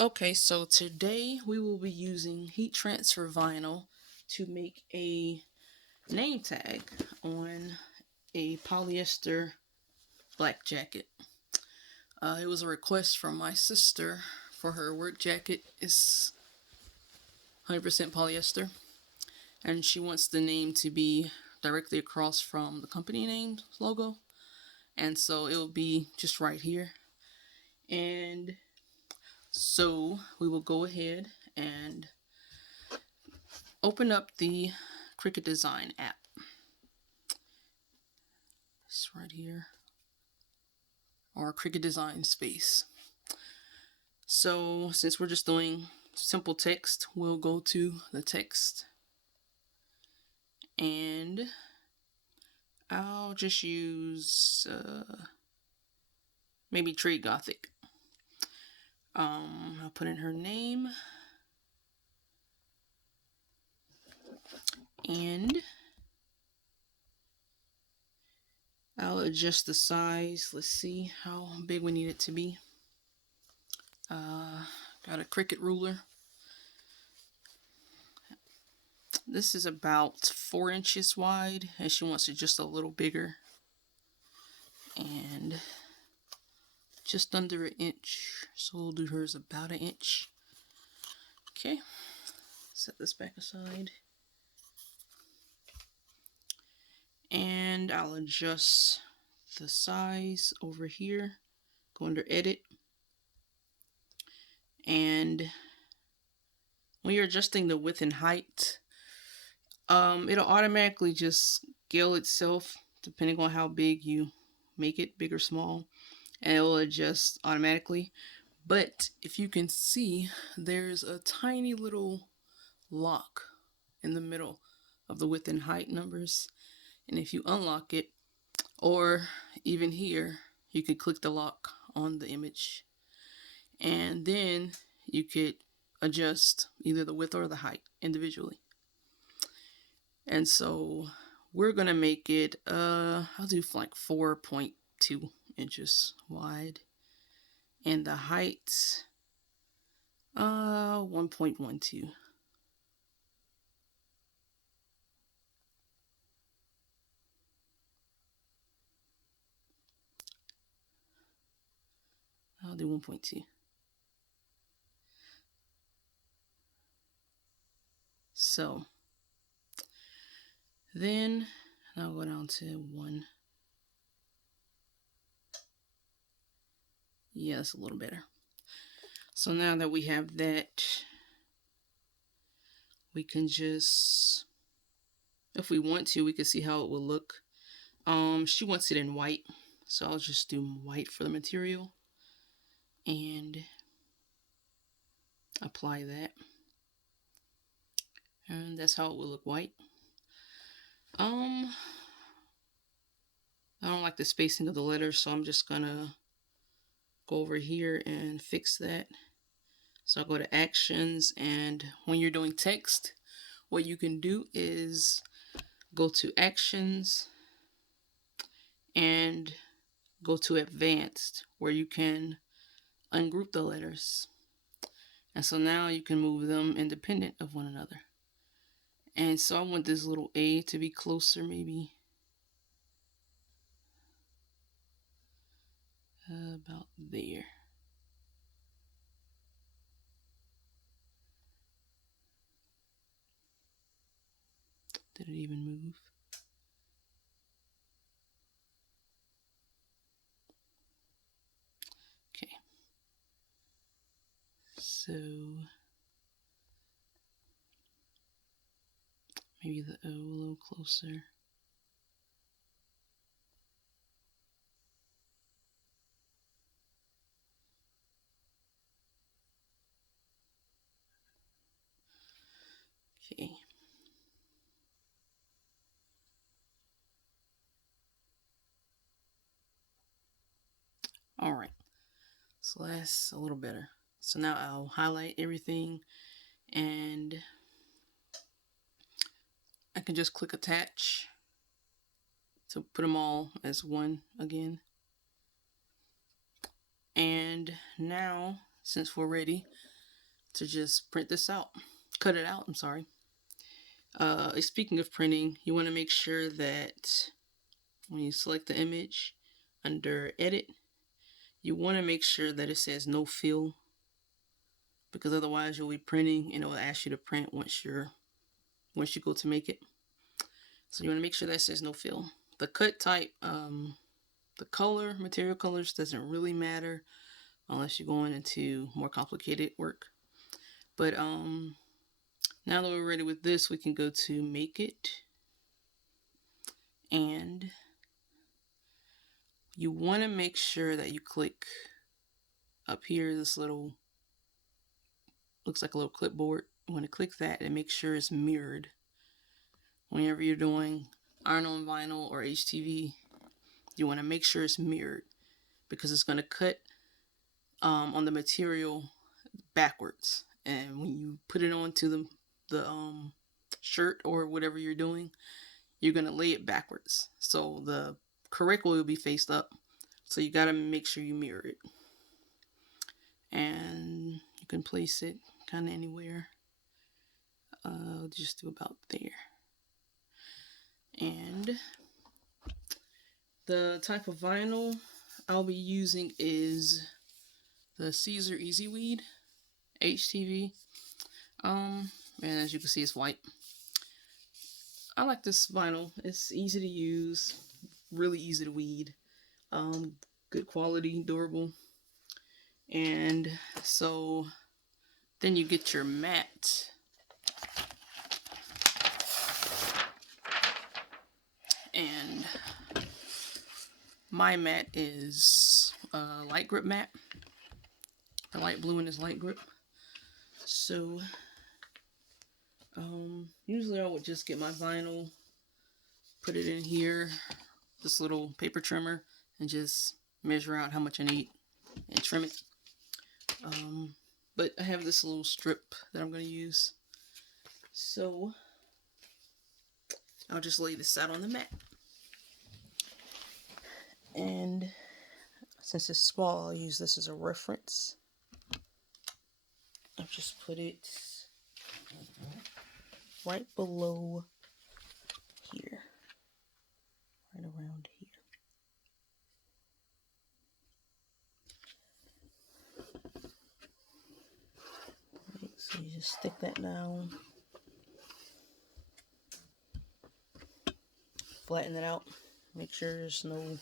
Okay, so today we will be using heat transfer vinyl to make a name tag on a polyester black jacket. It was a request from my sister for her work jacket. It's 100% polyester, and she wants the name to be directly across from the company name logo, and so it will be just right here. And so we will go ahead and open up the Cricut Design app. It's right here, or Cricut Design Space. So since we're just doing simple text, we'll go to the text, and I'll just use maybe Trade Gothic. I'll put in her name, and I'll adjust the size. Let's see how big we need it to be. Got a Cricut ruler. This is about 4 inches wide, and she wants it just a little bigger. And just under an inch. So we'll do hers about an inch. Okay, set this back aside. And I'll adjust the size over here. Go under edit. And when you're adjusting the width and height, it'll automatically just scale itself depending on how big you make it, big or small, and it will adjust automatically. But if you can see, there's a tiny little lock in the middle of the width and height numbers, and if you unlock it, or even here, you could click the lock on the image, and then you could adjust either the width or the height individually. And so we're gonna make it I'll do like 4.2 inches wide, and the height 1.12. I'll do 1.2. So then I'll go down to 1. Yeah, that's a little better. So now that we have that, we can just, if we want to, we can see how it will look. She wants it in white, so I'll just do white for the material and apply that. And that's how it will look white. I don't like the spacing of the letters, so I'm just gonna go over here and fix that. So I'll go to actions, and when you're doing text, what you can do is go to actions and go to advanced, where you can ungroup the letters. And so now you can move them independent of one another. And so I want this little A to be closer, maybe about there. Did it even move? Okay. So maybe the O a little closer. Okay. All right. So that's a little better. So now I'll highlight everything, and I can just click attach to put them all as one again. And now, since we're ready, to just print this out, cut it out, I'm sorry. Speaking of printing, you want to make sure that when you select the image under edit, you want to make sure that it says no fill, because otherwise you'll be printing and it will ask you to print once you go to make it. So you want to make sure that says no fill. The cut type, the color, material colors doesn't really matter unless you're going into more complicated work. But now that we're ready with this, we can go to make it, and you want to make sure that you click up here, this little, looks like a little clipboard. You want to click that and make sure it's mirrored. Whenever you're doing iron-on vinyl or HTV, you want to make sure it's mirrored, because it's going to cut on the material backwards. And when you put it onto the shirt or whatever you're doing, you're going to lay it backwards. So the correct way will be faced up. So you got to make sure you mirror it. And you can place it kind of anywhere. Just do about there. And the type of vinyl I'll be using is the Siser Easyweed HTV. And as you can see, it's white. I like this vinyl. It's easy to use, really easy to weed, good quality, durable. And so then you get your mat. And my mat is a light grip mat. The light blue one is light grip. So usually I would just get my vinyl, put it in here, this little paper trimmer, and just measure out how much I need and trim it. But I have this little strip that I'm going to use. So I'll just lay this out on the mat. And since it's small, I'll use this as a reference. I'll just put it right below here, right around here. Right, so you just stick that down, flatten it out, make sure there's no